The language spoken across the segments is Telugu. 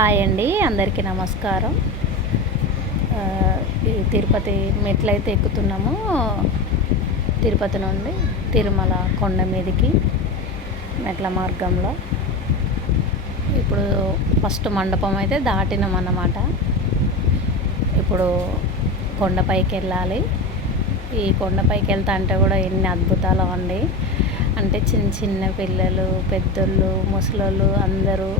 హాయ్ అండి అందరికీ నమస్కారం. ఈ తిరుపతి మెట్లయితే ఎక్కుతున్నాము. తిరుపతి నుండి తిరుమల కొండ మీదకి మెట్ల మార్గంలో. ఇప్పుడు ఫస్ట్ మండపం అయితే దాటినాం అన్నమాట. ఇప్పుడు కొండపైకి వెళ్ళాలి. ఈ కొండపైకి వెళ్తా అంటే కూడా ఎన్ని అద్భుతాలు అండి. అంటే చిన్న చిన్న పిల్లలు పెద్దోళ్ళు ముసలోళ్ళు అందరూ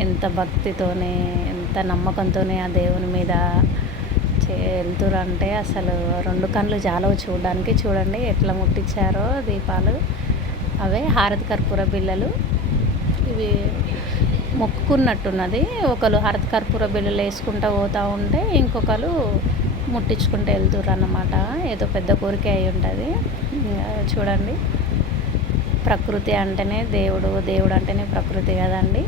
ఎంత భక్తితోనే ఎంత నమ్మకంతోనే ఆ దేవుని మీద చే వెళ్తురంటే అసలు రెండు కళ్ళు జాలవు చూడడానికి. చూడండి ఎట్లా ముట్టించారో దీపాలు. అవే హారతి కర్పూర బిళ్ళలు. ఇవి మొక్కుకున్నట్టున్నది. ఒకరు హారతి కర్పూర బిళ్ళలు వేసుకుంటూ పోతూ ఉంటే ఇంకొకరు ముట్టించుకుంటూ వెళ్తుర్రు అన్నమాట ఏదో పెద్ద కోరిక అయి ఉంటుంది. చూడండి. ప్రకృతి అంటేనే దేవుడు దేవుడు అంటేనే ప్రకృతి కదండి.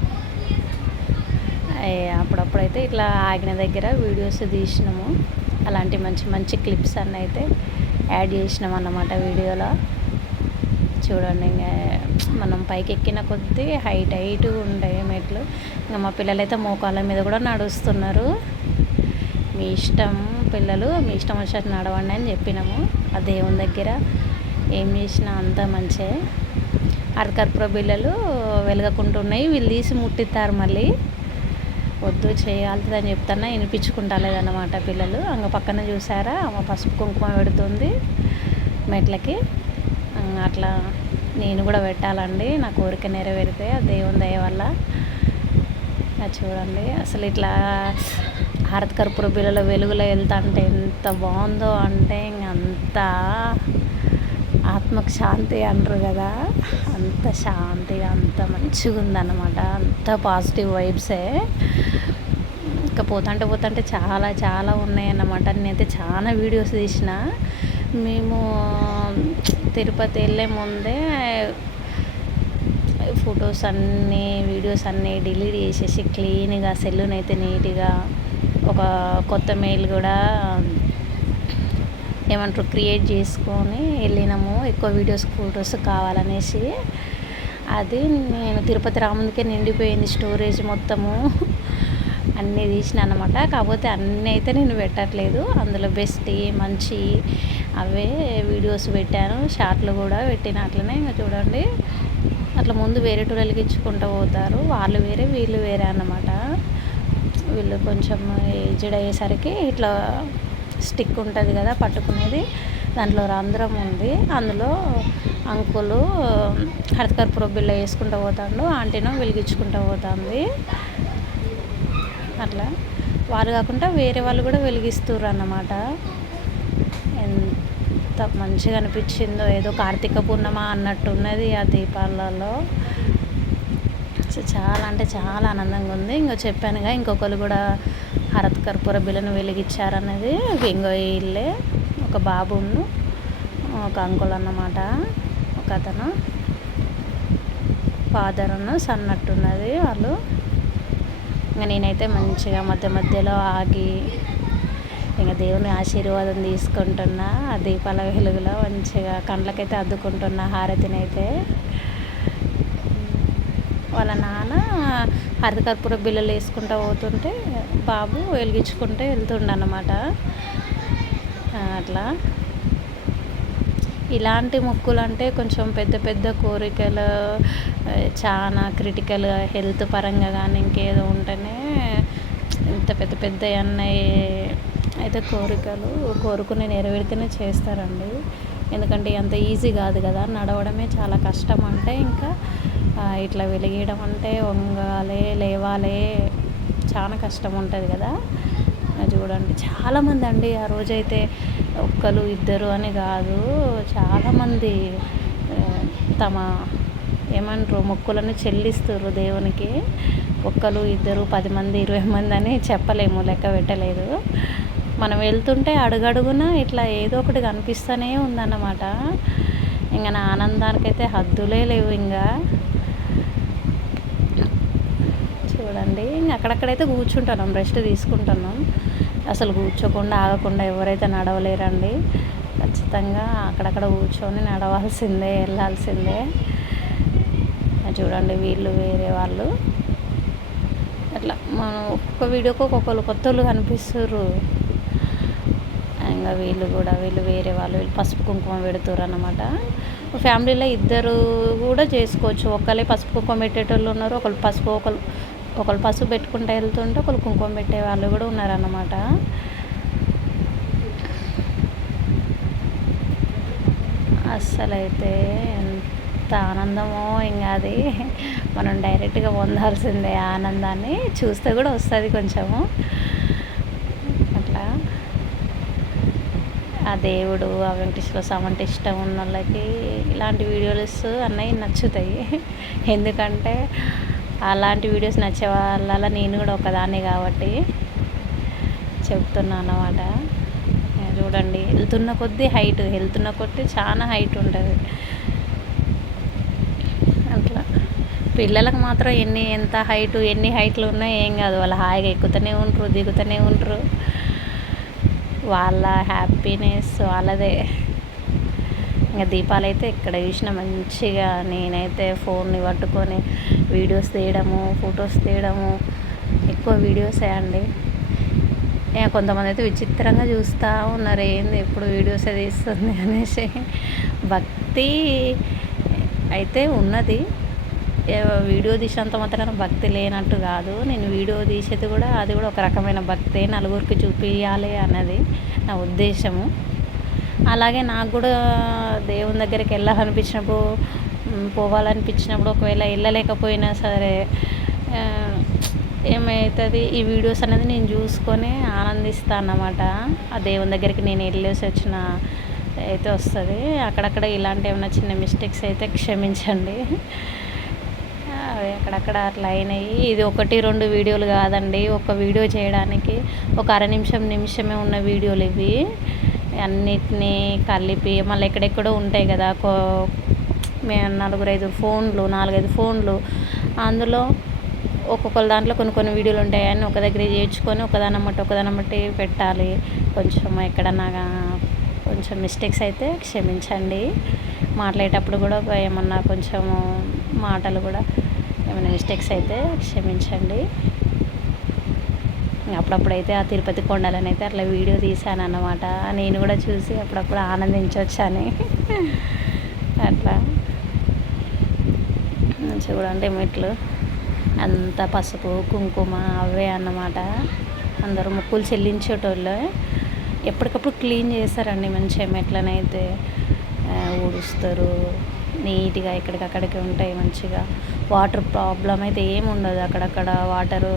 అప్పుడప్పుడైతే ఇట్లా ఆగిన దగ్గర వీడియోస్ తీసినాము. అలాంటి మంచి మంచి క్లిప్స్ అన్నీ అయితే యాడ్ చేసినాం అన్నమాట వీడియోలో. చూడండి ఇంకా మనం పైకి ఎక్కిన కొద్దీ హైట్ హైట్ ఉంటాయి మెట్లు. ఇంకా మా పిల్లలైతే మోకాళ్ళ మీద కూడా నడుస్తున్నారు. మీ ఇష్టం పిల్లలు మీ ఇష్టం వచ్చినట్టు నడవండి అని చెప్పినాము. ఆ దేవుని దగ్గర ఏం చేసినా అంతా మంచే. అరకర్పుర బిళ్ళలు వెలగకుంటున్నాయి. వీళ్ళు తీసి ముట్టిస్తారు మళ్ళీ. వద్దు చేయాల్సిందని చెప్తున్నా వినిపించుకుంటలేదన్నమాట పిల్లలు. అంగ పక్కన చూసారా? ఆమె పసుపు కుంకుమ పెడుతుంది మెట్లకి. అట్లా నేను కూడా పెట్టాలండి. నా కోరిక నెరవేరితే దేవుని దయ వల్ల. చూడండి అసలు ఇట్లా హారత్ కర్పూర బిళ్ళలో వెలుగులో వెళ్తా అంటే ఎంత బాగుందో అంటే ఇంక అంతా ఆత్మకు శాంతి అంటారు కదా అంత శాంతిగా అంత మంచిగా ఉందన్నమాట అంత పాజిటివ్ వైబ్సే. ఇంకా పోతుంటే పోతుంటే చాలా చాలా ఉన్నాయన్నమాట. నేనైతే చాలా వీడియోస్ తీసిన. మేము తిరుపతి వెళ్ళే ముందే ఫొటోస్ అన్నీ వీడియోస్ అన్నీ డిలీట్ చేసేసి క్లీన్గా సెల్లునైతే అయితే నీట్గా ఒక కొత్త మెయిల్ కూడా ఏమంటారు క్రియేట్ చేసుకొని వెళ్ళినాము. ఎక్కువ వీడియోస్ ఫొటోస్ కావాలనేసి. అది నేను తిరుపతి రాముందుకే నిండిపోయింది స్టోరేజ్ మొత్తము. అన్నీ తీసిన అనమాట కాకపోతే అన్నీ అయితే నేను పెట్టట్లేదు. అందులో బెస్ట్ మంచి అవే వీడియోస్ పెట్టాను. షార్ట్లు కూడా పెట్టిన అట్లనే ఇంకా చూడండి. అట్లా ముందు వేరే టూలకి ఇచ్చుకుంటూ పోతారు. వాళ్ళు వేరే వీళ్ళు వేరే అన్నమాట. వీళ్ళు కొంచెం ఏజ్డ్ అయ్యేసరికి ఇట్లా స్టిక్ ఉంటుంది కదా పట్టుకునేది. దాంట్లో రంధ్రం ఉంది. అందులో అంకులు హరితకర్పూర బిళ్ళ వేసుకుంటూ పోతాడు. ఆంటీనో వెలిగించుకుంటూ పోతుంది. అట్లా. వాళ్ళు కాకుండా వేరే వాళ్ళు కూడా వెలిగిస్తుర్రు అన్నమాట ఎంత మంచిగా అనిపించిందో. ఏదో కార్తీక పూర్ణమ అన్నట్టున్నది ఆ దీపాలలో. చాలా అంటే చాలా ఆనందంగా ఉంది. ఇంకో చెప్పానుగా ఇంకొకరు కూడా హరత్ కర్పూర బిళ్ళను వెలిగించారనేది ఇంకో ఇల్లే. ఒక బాబును ఒక అంకుల్ అన్నమాట ఒక అతను. ఫాదర్ సన్నట్టున్నది వాళ్ళు. ఇంకా నేనైతే మంచిగా మధ్య మధ్యలో ఆగి ఇంకా దేవుని ఆశీర్వాదం తీసుకుంటున్నా ఆ దీపాల వెలుగులో మంచిగా కండ్లకైతే అద్దుకుంటున్నా హారతిని అయితే వాళ్ళ నాన్న హరితకర్పూర బిళ్ళలు వేసుకుంటూ పోతుంటే బాబు వెలిగించుకుంటూ వెళ్తుండనమాట అట్లా. ఇలాంటి మొక్కులు అంటే కొంచెం పెద్ద పెద్ద కోరికలు చాలా క్రిటికల్ హెల్త్ పరంగా కానీ ఇంకేదో ఉంటేనే ఇంత పెద్ద పెద్ద అన్నయ్య అయితే కోరికలు కోరుకుని నెరవేరితేనే చేస్తారండి. ఎందుకంటే అంత ఈజీ కాదు కదా నడవడమే చాలా కష్టం అంటే ఇంకా ఇట్లా వెలిగేయడం అంటే వంగాలి లేవాలే చాలా కష్టం ఉంటుంది కదా. అది చూడండి చాలామంది అండి ఆ రోజైతే ఒక్కరు ఇద్దరు అని కాదు. చాలామంది తమ ఏమంటారు మొక్కులను చెల్లిస్తారు దేవునికి. ఒక్కరు ఇద్దరు పది మంది ఇరవై మంది అని చెప్పలేము లెక్క పెట్టలేదు. మనం వెళ్తుంటే అడుగడుగున ఇట్లా ఏదో ఒకటి కనిపిస్తూనే ఉందన్నమాట. ఇంకా నా ఆనందానికైతే హద్దులే లేవు ఇంకా అండి. ఇంకా అక్కడక్కడైతే కూర్చుంటున్నాం రెస్ట్ తీసుకుంటున్నాం అసలు కూర్చోకుండా ఆగకుండా ఎవరైతే నడవలేరండి ఖచ్చితంగా అక్కడక్కడ కూర్చొని నడవాల్సిందే వెళ్ళాల్సిందే. చూడండి వీళ్ళు వేరే వాళ్ళు. అట్లా మనం ఒక్కొక్క వీడియోకి ఒక్కొక్కరు కొత్త వాళ్ళు కనిపిస్తారు ఇంకా వీళ్ళు కూడా వీళ్ళు వేరే వాళ్ళు వీళ్ళు పసుపు కుంకుమ పెడుతారు అనమాట ఫ్యామిలీలో ఇద్దరు కూడా చేసుకోవచ్చు. ఒకళ్ళే పసుపు కుంకుమ పెట్టేటోళ్ళు ఉన్నారు ఒకళ్ళు పసుపు ఒకళ్ళు ఒకళ్ళు పసుపు పెట్టుకుంటూ వెళ్తుంటే ఒకళ్ళు కుంకుమ పెట్టే వాళ్ళు కూడా ఉన్నారన్నమాట. అస్సలైతే ఎంత ఆనందమో ఇంకా అది. మనం డైరెక్ట్గా పొందాల్సిందే ఆనందాన్ని. చూస్తే కూడా వస్తుంది కొంచెము. అట్లా. ఆ దేవుడు ఆ వెంకటేశ్వర స్వామి అంటే ఇష్టం ఉన్న వాళ్ళకి ఇలాంటి వీడియోస్ అన్నవి నచ్చుతాయి. ఎందుకంటే అలాంటి వీడియోస్ నచ్చే వాళ్ళ నేను కూడా ఒకదాన్ని కాబట్టి చెప్తున్నాను అన్నమాట. చూడండి వెళ్తున్న కొద్దీ హైట్ వెళ్తున్న కొద్దీ చాలా హైట్ ఉంటుంది. అట్లా. పిల్లలకు మాత్రం ఎన్ని ఎంత హైట్ ఎన్ని హైట్లు ఉన్నాయో ఏం కాదు. వాళ్ళు హాయిగా ఎక్కుతూనే ఉంటారు దిగుతూనే ఉంటారు వాళ్ళ హ్యాపీనెస్ వాళ్ళదే. ఇంకా దీపాలు అయితే ఇక్కడ చూసిన మంచిగా నేనైతే ఫోన్ని పట్టుకొని వీడియోస్ తీయడము ఫొటోస్ తీయడము ఎక్కువ వీడియోసే అండి. కొంతమంది అయితే విచిత్రంగా చూస్తూ ఉన్నారు ఏంది ఎప్పుడు వీడియోస్ తీస్తుంది అనేసి. భక్తి అయితే ఉన్నది. వీడియో తీసినంత మాత్రం భక్తి లేనట్టు కాదు. నేను వీడియో తీసేది కూడా అది కూడా ఒక రకమైన భక్తే నలుగురికి చూపించాలి అన్నది నా ఉద్దేశము. అలాగే నాకు కూడా దేవుని దగ్గరికి వెళ్ళాలనిపించినప్పుడు పోవాలనిపించినప్పుడు ఒకవేళ వెళ్ళలేకపోయినా సరే ఏమవుతుంది ఈ వీడియోస్ అనేది నేను చూసుకొని ఆనందిస్తాను అన్నమాట ఆ దేవుని దగ్గరికి నేను వెళ్ళేసి వచ్చిన అయితే వస్తుంది. అక్కడక్కడ ఇలాంటి ఏమైనా చిన్న మిస్టేక్స్ అయితే క్షమించండి. అవి అక్కడక్కడ అట్లా అయినాయి. ఇది ఒకటి రెండు వీడియోలు కాదండి. ఒక వీడియో చేయడానికి ఒక అర నిమిషం నిమిషమే ఉన్న వీడియోలు ఇవి. అన్నిటినీ కలిపి మళ్ళీ ఎక్కడెక్కడో ఉంటాయి కదా మేము నలుగురు ఐదు ఫోన్లు నాలుగైదు ఫోన్లు. అందులో ఒక్కొక్కరి దాంట్లో కొన్ని కొన్ని వీడియోలు ఉంటాయి. అని ఒక దగ్గర చేర్చుకొని ఒకదాని అమ్మటి ఒకదాని అమ్మటి పెట్టాలి. కొంచెం ఎక్కడన్నా కొంచెం మిస్టేక్స్ అయితే క్షమించండి. మాట్లాడేటప్పుడు కూడా ఏమన్నా కొంచెం మాటలు కూడా ఏమైనా మిస్టేక్స్ అయితే క్షమించండి. అప్పుడప్పుడైతే ఆ తిరుపతి కొండలని అయితే అట్లా వీడియో తీశాను అన్నమాట నేను కూడా చూసి అప్పుడప్పుడు ఆనందించవచ్చని అట్లా. చూడండి మెట్లు. అంత పసుపు కుంకుమ అవే అన్నమాట. అందరూ ముక్కులు చెల్లించేటోళ్ళు. ఎప్పటికప్పుడు క్లీన్ చేస్తారండి మంచిగా మెట్లనైతే. ఊడుస్తారు. నీట్గా ఎక్కడికక్కడికి ఉంటాయి మంచిగా. వాటర్ ప్రాబ్లం అయితే ఏమి ఉండదు అక్కడక్కడ. వాటరు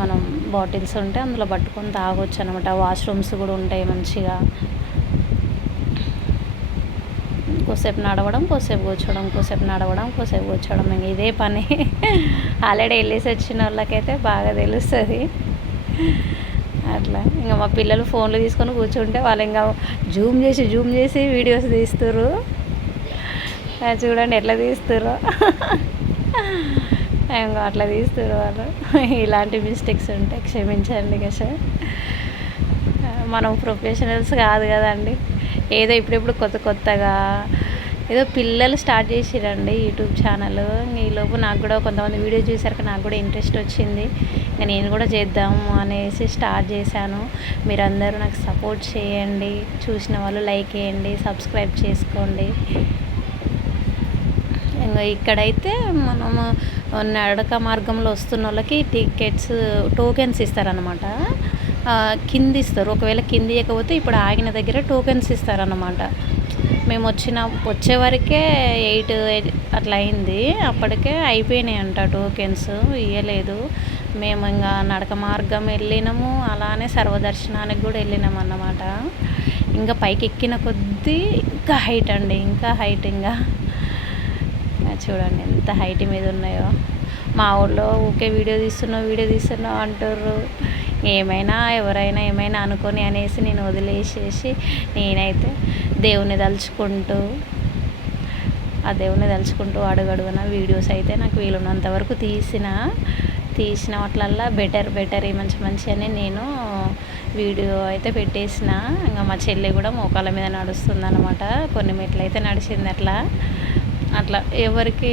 మనం బాటిల్స్ ఉంటే అందులో పట్టుకొని తాగొచ్చు అనమాట వాష్రూమ్స్ కూడా ఉంటాయి మంచిగా. కోసేపు నడవడం కోసేపు కూర్చోవడం కోసేపు నడవడం కోసేపు కూర్చోవడం. ఇంక ఇదే పని. ఆల్రెడీ వెళ్ళేసి వచ్చిన వాళ్ళకైతే బాగా తెలుస్తుంది. అట్లా. ఇంకా మా పిల్లలు ఫోన్లు తీసుకొని కూర్చుంటే వాళ్ళు ఇంకా జూమ్ చేసి జూమ్ చేసి వీడియోస్ తీస్తారు చూడండి ఎట్లా తీస్తారు ఇంకా అట్లా తీస్తారు వాళ్ళు. ఇలాంటి మిస్టేక్స్ ఉంటే క్షమించండి కదా మనం ప్రొఫెషనల్స్ కాదు కదండి. ఏదో ఇప్పుడిప్పుడు కొత్త కొత్తగా ఏదో పిల్లలు స్టార్ట్ చేసిరండి యూట్యూబ్ ఛానల్ ఈలోపు నాకు కూడా కొంతమంది వీడియో చూసాక నాకు కూడా ఇంట్రెస్ట్ వచ్చింది. ఇంకా నేను కూడా చేద్దాము అనేసి స్టార్ట్ చేశాను. మీరందరూ నాకు సపోర్ట్ చేయండి. చూసిన వాళ్ళు లైక్ చేయండి సబ్స్క్రైబ్ చేసుకోండి. ఇక్కడైతే మనము నడక మార్గంలో వస్తున్న వాళ్ళకి టికెట్స్ టోకెన్స్ ఇస్తారనమాట కింది ఇస్తారు. ఒకవేళ కింది ఇవ్వకపోతే ఇప్పుడు ఆగిన దగ్గర టోకెన్స్ ఇస్తారనమాట మేము వచ్చిన వచ్చే వరకే ఎయిట్ అట్లా అయింది. అప్పటికే అయిపోయినాయి అంట టోకెన్స్. ఇవ్వలేదు మేము ఇంకా నడక మార్గం వెళ్ళినాము. అలానే సర్వదర్శనానికి కూడా వెళ్ళినాం అన్నమాట ఇంకా పైకి ఎక్కిన కొద్దీ ఇంకా హైట్ అండి. ఇంకా హైట్ ఇంకా చూడండి ఎంత హైట్ మీద ఉన్నాయో. మా ఊళ్ళో ఊకే వీడియో తీస్తున్నావు వీడియో తీస్తున్నావు అంటారు ఏమైనా ఎవరైనా ఏమైనా అనుకొని అనేసి నేను వదిలేసేసి నేనైతే దేవుని తలుచుకుంటూ ఆ దేవుని తలుచుకుంటూ అడుగడుగున వీడియోస్ అయితే నాకు వీలున్నంత వరకు తీసిన తీసిన వాటిలల్లా బెటర్ బెటర్ మంచి మంచి అని నేను వీడియో అయితే పెట్టేసిన. ఇంకా మా చెల్లి కూడా మోకాల మీద నడుస్తుంది అనమాట కొన్ని మెట్లు అయితే నడిచింది అట్లా. అట్లా ఎవరికి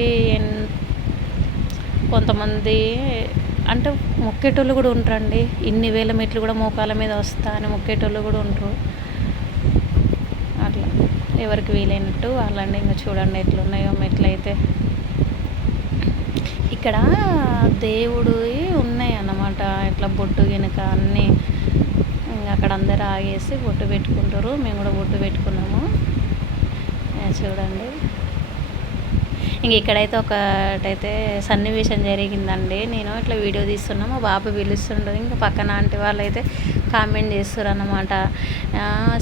కొంతమంది అంటే మొక్కేటోళ్ళు కూడా ఉంటారండి. ఇన్ని వేల మెట్లు కూడా మోకాల మీద వస్తా అని మొక్కేటోళ్ళు కూడా ఉంటారు. అట్లా ఎవరికి వీలైనట్టు వాళ్ళండి ఇంకా చూడండి ఎట్లున్నాయో మెట్లయితే ఇక్కడ దేవుడు ఉన్నాయి అన్నమాట. ఇట్లా బొట్టు గినక అన్నీ ఇంకా అక్కడ అందరు ఆగేసి బొట్టు పెట్టుకుంటారు. మేము కూడా బొట్టు పెట్టుకున్నాము. చూడండి. ఇంక ఇక్కడైతే ఒకటైతే సన్నివేశం జరిగిందండి. నేను ఇట్లా వీడియో తీస్తున్నా మా బాబు పిలుస్తుండదు ఇంకా పక్కన ఆంటీ వాళ్ళు అయితే కామెంట్ చేస్తారు అన్నమాట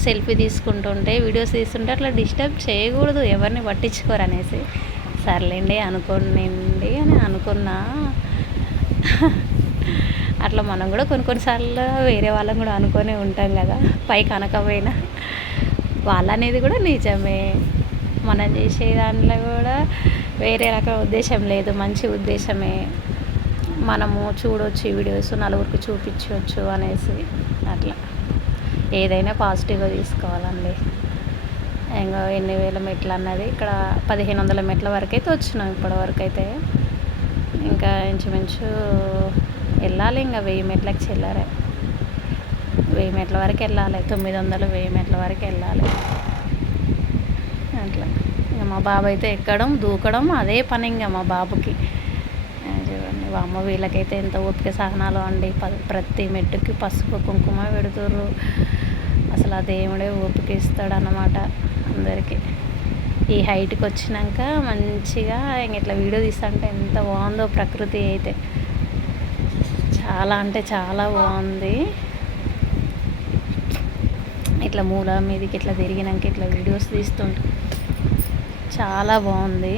సెల్ఫీ తీసుకుంటుంటే వీడియోస్ తీస్తుంటే అట్లా డిస్టర్బ్ చేయకూడదు ఎవరిని పట్టించుకోరు అనేసి. సర్లేండి అనుకోండి అని అనుకున్నా. అట్లా మనం కూడా కొన్ని కొన్నిసార్లు వేరే వాళ్ళం కూడా అనుకునే ఉంటాం కదా పైకి అనకపోయినా. వాళ్ళనేది కూడా నిజమే. మనం చేసే దాంట్లో కూడా వేరే రకం ఉద్దేశం లేదు మంచి ఉద్దేశమే. మనము చూడవచ్చు ఈ వీడియోస్ నలుగురికి చూపించవచ్చు అనేసి అట్లా. ఏదైనా పాజిటివ్గా తీసుకోవాలండి. ఇంకా ఎన్ని వేల మెట్లు అన్నది ఇక్కడ పదిహేను వందల మెట్ల వరకు అయితే వచ్చినాం ఇప్పటి వరకు అయితే ఇంకా ఇంచుమించు వెళ్ళాలి ఇంకా వెయ్యి మెట్లకి చెల్లారే. వెయ్యి మెట్ల వరకు వెళ్ళాలి తొమ్మిది వందలు వెయ్యి మెట్ల వరకు వెళ్ళాలి. అట్లా. ఇక మా బాబు అయితే ఎక్కడం దూకడం అదే పని ఇంకా మా బాబుకి. చూడండి అమ్మ వీళ్ళకైతే ఎంత ఓపిక సహనాలు అండి. ప్రతి మెట్టుకి పసుపు కుంకుమ పెడుతుర్రు. అసలు ఆ దేవుడే ఓపిక ఇస్తాడు అన్నమాట అందరికీ. ఈ హైట్కి వచ్చినాక మంచిగా ఇంక ఇట్లా వీడియో తీస్తుంటే ఎంత బాగుందో ప్రకృతి అయితే. చాలా అంటే చాలా బాగుంది. ఇట్లా మూల మీదకి ఇట్లా తిరిగినాక ఇట్లా వీడియోస్ తీస్తుంటాం చాలా బాగుంది.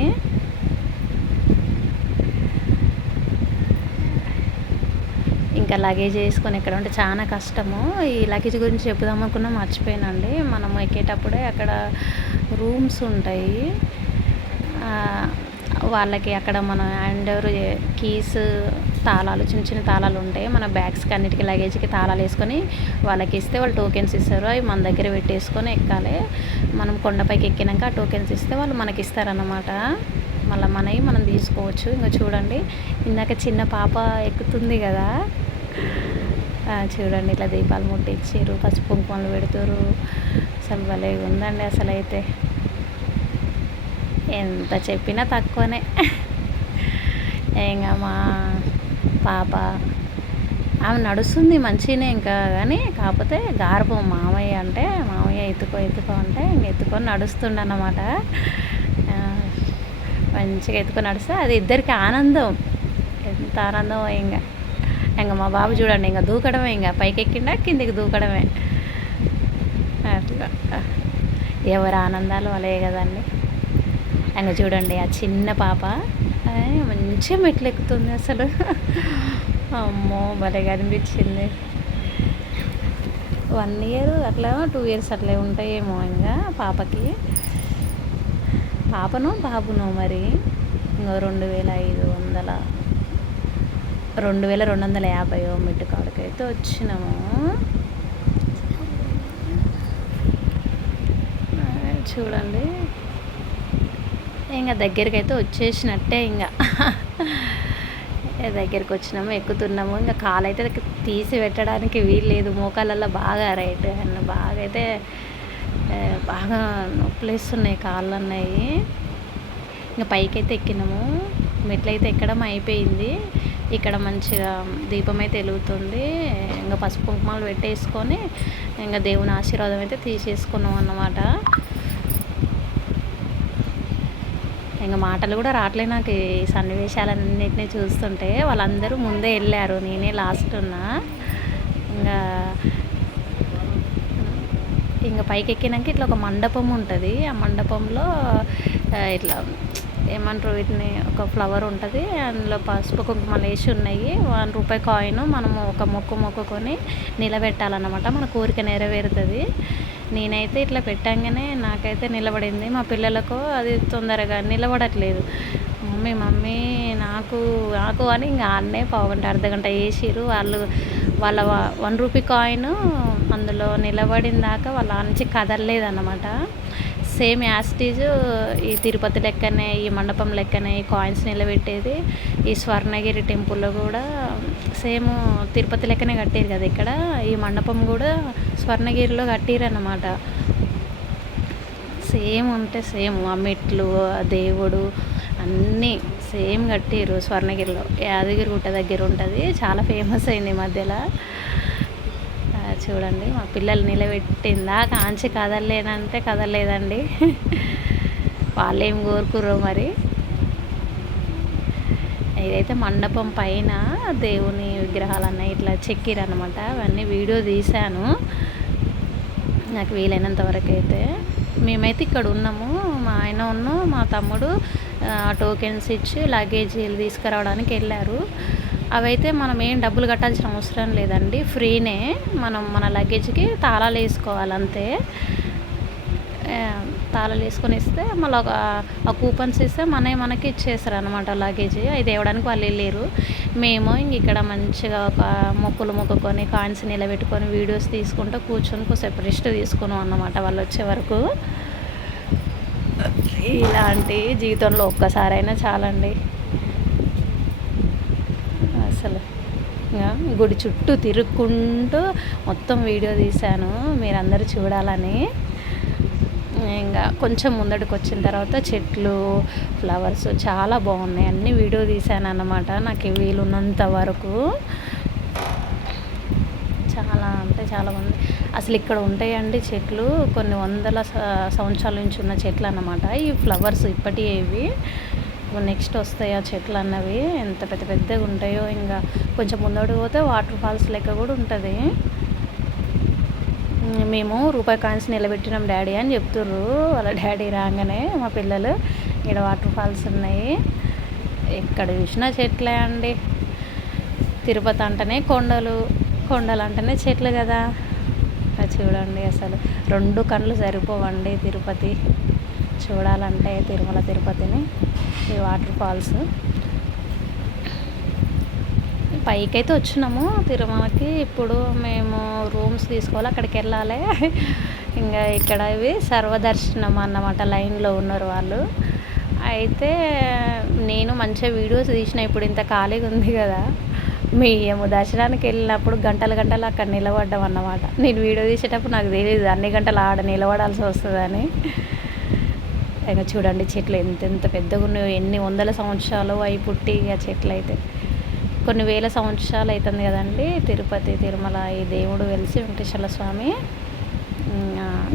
ఇంకా లగేజ్ వేసుకొని ఎక్కడ ఉంటే చాలా కష్టము. ఈ లగేజ్ గురించి చెప్పుదాం అనుకున్నా మర్చిపోయానండి. మనం ఎక్కేటప్పుడే అక్కడ రూమ్స్ ఉంటాయి. వాళ్ళకి అక్కడ మనం హ్యాండ్ కీస్ తాళాలు చిన్న చిన్న తాళాలు ఉంటాయి. మన బ్యాగ్స్కి అన్నిటికీ లగేజ్కి తాళాలు వేసుకొని వాళ్ళకి ఇస్తే వాళ్ళు టోకెన్స్ ఇస్తారు. అవి మన దగ్గర పెట్టేసుకొని ఎక్కాలి. మనం కొండపైకి ఎక్కినాక ఆ టోకెన్స్ ఇస్తే వాళ్ళు మనకి ఇస్తారన్నమాట. మళ్ళీ మనవి మనం తీసుకోవచ్చు. ఇంకా చూడండి. ఇందాక చిన్న పాప ఎక్కుతుంది కదా. చూడండి ఇట్లా దీపాలు ముట్టించారు. పసుపు కుంకుమలు పెడుతారు. అసలు భలే ఉందండి అసలు అయితే ఎంత చెప్పినా తక్కువనే. ఇంకా మా పాప. ఆమె నడుస్తుంది మంచిగానే ఇంకా కానీ కాకపోతే గార్భం మామయ్య అంటే మామయ్య ఎత్తుకో ఎత్తుకో అంటే ఇంక ఎత్తుకొని నడుస్తుండన్నమాట. మంచిగా ఎత్తుకొని నడిస్తే అది ఇద్దరికి ఆనందం. ఎంత ఆనందం ఇంకా. ఇంకా మా బాబు చూడండి ఇంకా దూకడమే ఇంకా పైకి ఎక్కిండా కిందికి దూకడమే. అట్లా. ఎవరి ఆనందాలు అలాగే కదండి. ఇంకా చూడండి ఆ చిన్న పాప. మంచిగా మెట్లు ఎక్కుతుంది అసలు. అమ్మో భలేగా అనిపించింది వన్ ఇయర్ అట్లా టూ ఇయర్స్ అట్లా ఉంటాయేమో ఇంకా పాపకి. పాపను బాబును మరి? ఇంకో రెండు వేల ఐదు వందల రెండు వేల రెండు వందల యాభై మెట్టు కాడికైతే వచ్చినాము. చూడండి. ఇంకా దగ్గరికి అయితే వచ్చేసినట్టే ఇంకా. దగ్గరికి వచ్చినాము ఎక్కుతున్నాము. ఇంకా కాలు అయితే తీసి పెట్టడానికి వీలు లేదు. మోకాళ్ళల్లో బాగా రైట్ అండ్ బాగా అయితే బాగా నొప్పులేస్తున్నాయి కాళ్ళు అన్నాయి ఇంకా పైకి అయితే ఎక్కినాము. మెట్లయితే ఎక్కడం అయిపోయింది. ఇక్కడ మంచిగా దీపం అయితే వెలుగుతుంది. ఇంకా పసుపు కుంకుమలు పెట్టేసుకొని ఇంకా దేవుని ఆశీర్వాదం అయితే తీసేసుకున్నాం అన్నమాట ఇంకా మాటలు కూడా రావట్లే నాకు ఈ సన్నివేశాలన్నింటినీ చూస్తుంటే. వాళ్ళందరూ ముందే వెళ్ళారు. నేనే లాస్ట్ ఉన్నా. ఇంకా ఇంకా పైకి ఎక్కినాక ఇట్లా ఒక మండపం ఉంటుంది. ఆ మండపంలో ఇట్లా ఏమంటారు వీటిని ఒక ఫ్లవర్ ఉంటుంది. అందులో పసుపు కుంకుమలు వేసి ఉన్నాయి. వన్ రూపాయి కాయిన్ మనము ఒక మొక్కు మొక్కుకొని నిలబెట్టాలన్నమాట. మన కోరిక నెరవేరుతుంది. నేనైతే ఇట్లా పెట్టంగానే నాకైతే నిలబడింది. మా పిల్లలకు అది తొందరగా నిలబడట్లేదు. మమ్మీ మమ్మీ నాకు నాకు అని ఇంకా ఆడనే పావుగంట అర్ధగంట వేసిరు వాళ్ళు వాళ్ళ వన్ రూపీ కాయిన్ అందులో నిలబడిన దాకా వాళ్ళ నుంచి కదలలేదన్నమాట. సేమ్ యాస్టీజ్ ఈ తిరుపతి లెక్కనే ఈ మండపం లెక్కనే ఈ కాయిన్స్ నిలబెట్టేది ఈ స్వర్ణగిరి టెంపుల్లో కూడా సేమ్ తిరుపతి లెక్కనే కట్టారు కదా ఇక్కడ. ఈ మండపం కూడా స్వర్ణగిరిలో కట్టిరు అన్నమాట సేమ్ ఉంటే సేమ్ ఆ మెట్లు ఆ దేవుడు అన్నీ సేమ్ కట్టిరు స్వర్ణగిరిలో. యాదగిరి గుట్ట దగ్గర ఉంటుంది చాలా ఫేమస్ అయింది ఈ మధ్యలో. చూడండి మా పిల్లలు నిలబెట్టిందా? కాంచి కదలలేదంటే కదలలేదండి. వాళ్ళు ఏం కోరుకుర్రో మరి? ఇదైతే మండపం పైన దేవుని విగ్రహాలన్నీ ఇట్లా చెక్కిరనమాట అవన్నీ వీడియో తీశాను. నాకు వీలైనంత వరకు అయితే. మేమైతే ఇక్కడ ఉన్నాము. మా ఆయన ఉన్న మా తమ్ముడు టోకెన్స్ ఇచ్చి లగేజీలు తీసుకురావడానికి వెళ్ళారు. అవైతే మనం ఏం డబ్బులు కట్టాల్సిన అవసరం లేదండి. ఫ్రీనే మనం మన లగేజ్కి తాళాలు వేసుకోవాలి అంతే. తాళాలు వేసుకొని ఇస్తే మళ్ళీ ఒక ఆ కూపన్స్ ఇస్తే మన మనకి ఇచ్చేస్తారు అనమాట లగేజ్. అది ఇవ్వడానికి వాళ్ళు వెళ్ళారు. మేము ఇంక ఇక్కడ మంచిగా ఒక మొక్కులు మొక్కుకొని కాయిన్స్ నిలబెట్టుకొని వీడియోస్ తీసుకుంటూ కూర్చొని కొద్దిసేపు రెస్ట్ తీసుకున్నాం అన్నమాట వాళ్ళు వచ్చే వరకు. ఇలాంటి జీవితంలో ఒక్కసారైనా చాలండి అసలు ఇంకా గుడి చుట్టూ తిరుక్కుంటూ మొత్తం వీడియో తీశాను. మీరందరూ చూడాలని. ఇంకా కొంచెం ముందడికి వచ్చిన తర్వాత చెట్లు ఫ్లవర్స్ చాలా బాగున్నాయి. అన్ని వీడియో తీశాను అన్నమాట నాకు వీలున్నంత వరకు. చాలా అంటే చాలా బాగుంది. అసలు ఇక్కడ ఉంటాయండి చెట్లు. కొన్ని వందల సంవత్సరాల నుంచి ఉన్న చెట్లు అన్నమాట ఈ ఫ్లవర్స్ ఇప్పటి ఇవి. నెక్స్ట్ వస్తాయి ఆ చెట్లు అన్నవి? ఎంత పెద్ద పెద్దగా ఉంటాయో ఇంకా కొంచెం ముందడు పోతే వాటర్ ఫాల్స్ లెక్క కూడా ఉంటుంది. మేము రూపాయి కాయిన్స్ నిలబెట్టినాం డాడీ అని చెప్తుర్రు. వాళ్ళ డాడీ రాగానే మా పిల్లలు ఇక్కడ వాటర్ ఫాల్స్ ఉన్నాయి. ఎక్కడ చూసినా చెట్లే అండి. తిరుపతి అంటేనే కొండలు కొండలు అంటేనే చెట్లు కదా. అది చూడండి అసలు. రెండు కళ్ళు సరిపోవండి తిరుపతి. చూడాలంటే తిరుమల తిరుపతిని. ఈ వాటర్ ఫాల్స్. పైకైతే వచ్చినాము. తిరుమలకి ఇప్పుడు మేము రూమ్స్ తీసుకోవాలి. అక్కడికి వెళ్ళాలి. ఇంకా ఇక్కడ ఇవి సర్వదర్శనం అన్నమాట లైన్లో ఉన్నారు వాళ్ళు. అయితే నేను మంచిగా వీడియోస్ తీసిన. ఇప్పుడు ఇంత ఖాళీగా ఉంది కదా. మేము దర్శనానికి వెళ్ళినప్పుడు గంటలు గంటలు అక్కడ నిలబడ్డాం అన్నమాట. నేను వీడియో తీసేటప్పుడు నాకు తెలియదు అన్ని గంటలు ఆడ నిలబడాల్సి వస్తుందని. ఇంకా చూడండి చెట్లు ఎంత ఎంత పెద్దగా ఉన్నాయో ఎన్ని వందల సంవత్సరాలు అవి పుట్టి ఆ చెట్లు అయితే. కొన్ని వేల సంవత్సరాలు అవుతుంది కదండి తిరుపతి తిరుమల ఈ దేవుడు వెలిసి వెంకటేశ్వర స్వామి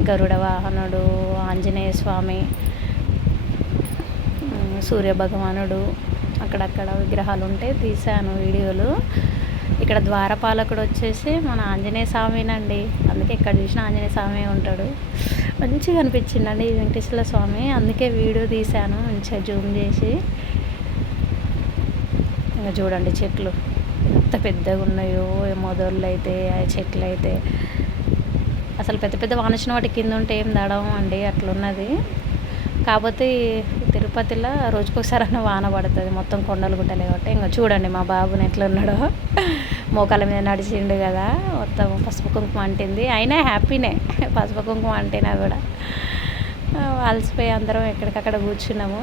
గరుడ వాహనుడు ఆంజనేయ స్వామి సూర్య భగవానుడు అక్కడక్కడ విగ్రహాలు ఉంటే తీశాను వీడియోలు. ఇక్కడ ద్వారపాలకుడు వచ్చేసి మన ఆంజనేయ స్వామినండి. అందుకే ఇక్కడ చూసిన ఆంజనేయ స్వామి ఉంటాడు. మంచిగా అనిపించిందండి వెంకటేశ్వర స్వామి. అందుకే వీడియో తీశాను మంచిగా జూమ్ చేసి. ఇంకా చూడండి చెట్లు. ఎంత పెద్దగా ఉన్నాయో మొదళ్ళు అయితే ఆ చెట్లు అయితే అసలు పెద్ద పెద్ద వానచిన వాటి కింద ఉంటే ఏం దడవం అండి అట్లున్నది. కాకపోతే తిరుపతిలో రోజుకొకసారి వాన పడుతుంది మొత్తం కొండలు గుట్టలే కాబట్టి. ఇంకా చూడండి మా బాబుని ఎట్లున్నాడో. మోకాల మీద నడిచిండు కదా మొత్తం పసుపు కుంకుమ అంటింది. అయినా హ్యాపీనే పసుపు కుంకుమ అంటేనా కూడా. అలసిపోయి అందరం ఎక్కడికక్కడ కూర్చున్నాము.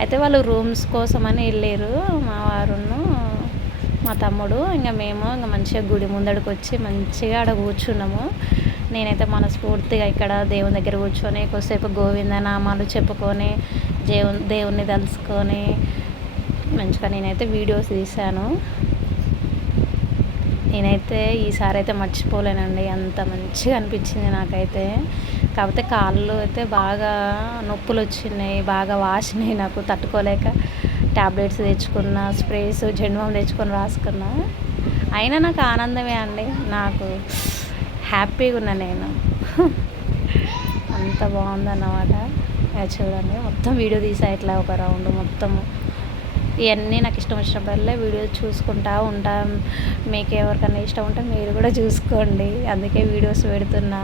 అయితే వాళ్ళు రూమ్స్ కోసమని వెళ్ళారు మా వారును మా తమ్ముడు ఇంకా మేము ఇంకా మంచిగా గుడి ముందడికి వచ్చి మంచిగా ఆడ కూర్చున్నాము. నేనైతే మనస్ఫూర్తిగా ఇక్కడ దేవుని దగ్గర కూర్చొని కొద్దిసేపు గోవింద నామాలు చెప్పుకొని దేవు దేవుణ్ణి తలుసుకొని మంచిగా నేనైతే వీడియోస్ తీశాను. నేనైతే ఈసారి అయితే మర్చిపోలేనండి. అంత మంచిగా అనిపించింది నాకైతే. కాకపోతే కాళ్ళు అయితే బాగా నొప్పులు వచ్చినాయి బాగా వాసినాయి నాకు తట్టుకోలేక. ట్యాబ్లెట్స్ తెచ్చుకున్న స్ప్రేస్ జెండుబామ్ తెచ్చుకొని రాసుకున్నా. అయినా నాకు ఆనందమే అండి. నాకు హ్యాపీగా ఉన్నా నేను. అంత బాగుందన్నమాట. చూడండి మొత్తం వీడియో తీసా ఇట్లా ఒక రౌండ్ మొత్తము. ఇవన్నీ నాకు ఇష్టం వచ్చినప్పుడల్లా వీడియో చూసుకుంటా ఉంటాం. మీకు ఎవరికైనా ఇష్టం ఉంటే మీరు కూడా చూసుకోండి. అందుకే వీడియోస్ పెడుతున్నా.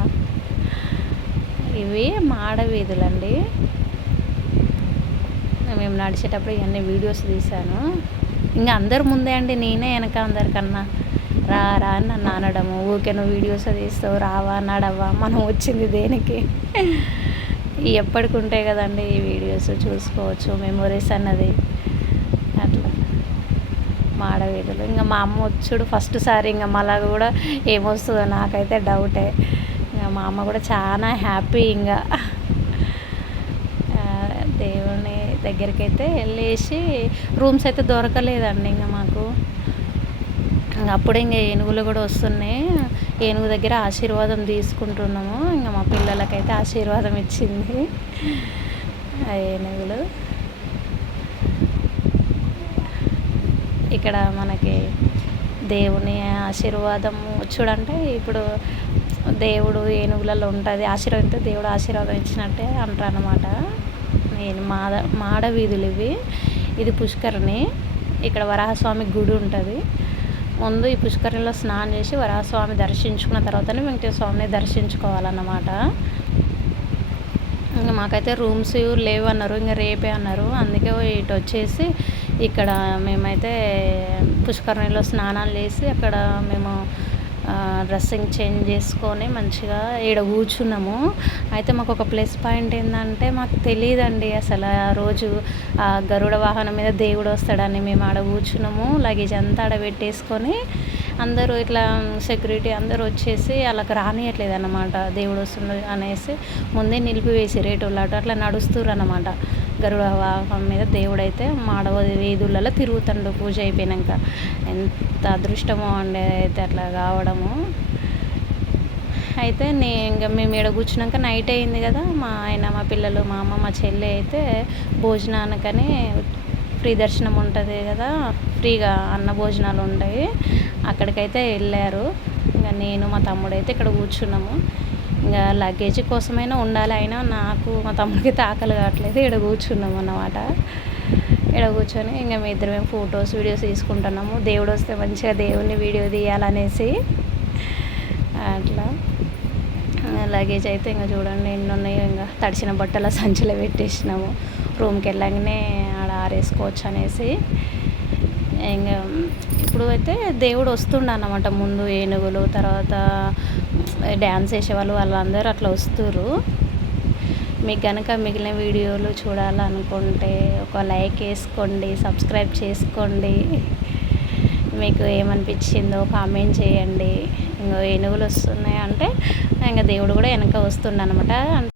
ఇవి మాడ వీధులండి మేము నడిచేటప్పుడు ఇవన్నీ వీడియోస్ తీశాను. ఇంకా అందరు ముందే అండి నేనే వెనక అందరికన్నా. రా రా అని నన్ను అనడము. ఊకే నువ్వు వీడియోస్ తీస్తావు రావా నడవా. మనం వచ్చింది దేనికి? ఎప్పటికి ఉంటాయి కదండి ఈ వీడియోస్ చూసుకోవచ్చు మెమొరీస్ అన్నది. మాడ ఇంకా మా అమ్మ వచ్చుడు ఫస్ట్ సారి ఇంకా మళ్ళా కూడా ఏమొస్తుందో నాకైతే డౌటే. ఇంకా మా అమ్మ కూడా చాలా హ్యాపీ ఇంకా. దేవుని దగ్గరికి అయితే వెళ్ళేసి రూమ్స్ అయితే దొరకలేదండి ఇంకా మాకు. ఇంకా అప్పుడే ఇంకా ఏనుగులు కూడా వస్తున్నాయి. ఏనుగు దగ్గర ఆశీర్వాదం తీసుకుంటున్నాము. ఇంకా మా పిల్లలకైతే ఆశీర్వాదం ఇచ్చింది. ఆ ఏనుగులు. ఇక్కడ మనకి దేవుని ఆశీర్వాదం చూడంటే ఇప్పుడు దేవుడు ఏనుగులలో ఉంటుంది. ఆశీర్వదితే దేవుడు ఆశీర్వాదం ఇచ్చినట్టే అంటారు అనమాట నేను మాడ మాడ వీధులు ఇవి. ఇది పుష్కరిణి. ఇక్కడ వరాహస్వామి గుడి ఉంటుంది. ముందు ఈ పుష్కరిణిలో స్నానం చేసి వరాహస్వామి దర్శించుకున్న తర్వాతనే వెంకటేశ్వర స్వామిని దర్శించుకోవాలన్నమాట. ఇంకా మాకైతే రూమ్స్ లేవు అన్నారు ఇంకా రేపే అన్నారు. అందుకే ఇటు వచ్చేసి ఇక్కడ మేమైతే పుష్కరిణిలో స్నానాలు చేసి అక్కడ మేము డ్రెస్సింగ్ చేంజ్ చేసుకొని మంచిగా ఈడ కూర్చున్నాము. అయితే మాకు ఒక ప్లస్ పాయింట్ ఏంటంటే మాకు తెలియదండి అసలు ఆ రోజు ఆ గరుడ వాహనం మీద దేవుడు వస్తాడని మేము ఆడ కూర్చున్నాము. లగేజ్ అంతా ఆడ పెట్టేసుకొని అందరూ ఇట్లా సెక్యూరిటీ అందరూ వచ్చేసి వాళ్ళకి రానియట్లేదు అన్నమాట దేవుడు వస్తుండు అనేసి ముందే నిలిపివేసి రేటు అటు అట్లా నడుస్తురు అనమాట గరుడ వాహనం మీద దేవుడైతే మాడవ వీధులలో తిరుగుతుండు. పూజ అయిపోయినాక ఎంత అదృష్టమో అండి అయితే అట్లా కావడము. అయితే నే ఇంకా మేము ఇక్కడ కూర్చున్నాక నైట్ అయింది కదా మా ఆయన మా పిల్లలు మా అమ్మ మా చెల్లి అయితే భోజనానికని ఫ్రీ దర్శనం ఉంటుంది కదా ఫ్రీగా అన్న భోజనాలు ఉంటాయి. అక్కడికైతే వెళ్ళారు. ఇంకా నేను మా తమ్ముడైతే ఇక్కడ కూర్చున్నాము. ఇంకా లగేజ్ కోసమైనా ఉండాలి అయినా నాకు మా తమ్ముడికి తాకలు కావట్లేదు. ఇక్కడ కూర్చున్నాం అన్నమాట. ఇక్కడ కూర్చొని ఇంకా మీ మేము ఫొటోస్ వీడియోస్ తీసుకుంటున్నాము. దేవుడు వస్తే మంచిగా దేవుని వీడియో తీయాలనేసి. అట్లా. లగేజ్ అయితే ఇంకా చూడండి ఎన్ని ఉన్నాయో ఇంకా తడిచిన బట్టల సంచిలో పెట్టేసినాము. రూమ్కి వెళ్ళగానే ఆడ ఆరేసుకోవచ్చు అనేసి. ఇంకా ఇప్పుడు అయితే దేవుడు వస్తుండ అన్నమాట ముందు ఏనుగులు తర్వాత డ్యాన్స్ వేసేవాళ్ళు వాళ్ళందరూ అట్లా వస్తుర్రు. మీకు కనుక మిగిలిన వీడియోలు చూడాలనుకుంటే ఒక లైక్ వేసుకోండి సబ్స్క్రైబ్ చేసుకోండి. మీకు ఏమనిపించిందో కామెంట్ చేయండి. ఇంకా ఏనుగులు వస్తున్నాయి అంటే ఇంకా దేవుడు కూడా వెనక వస్తుండనమాట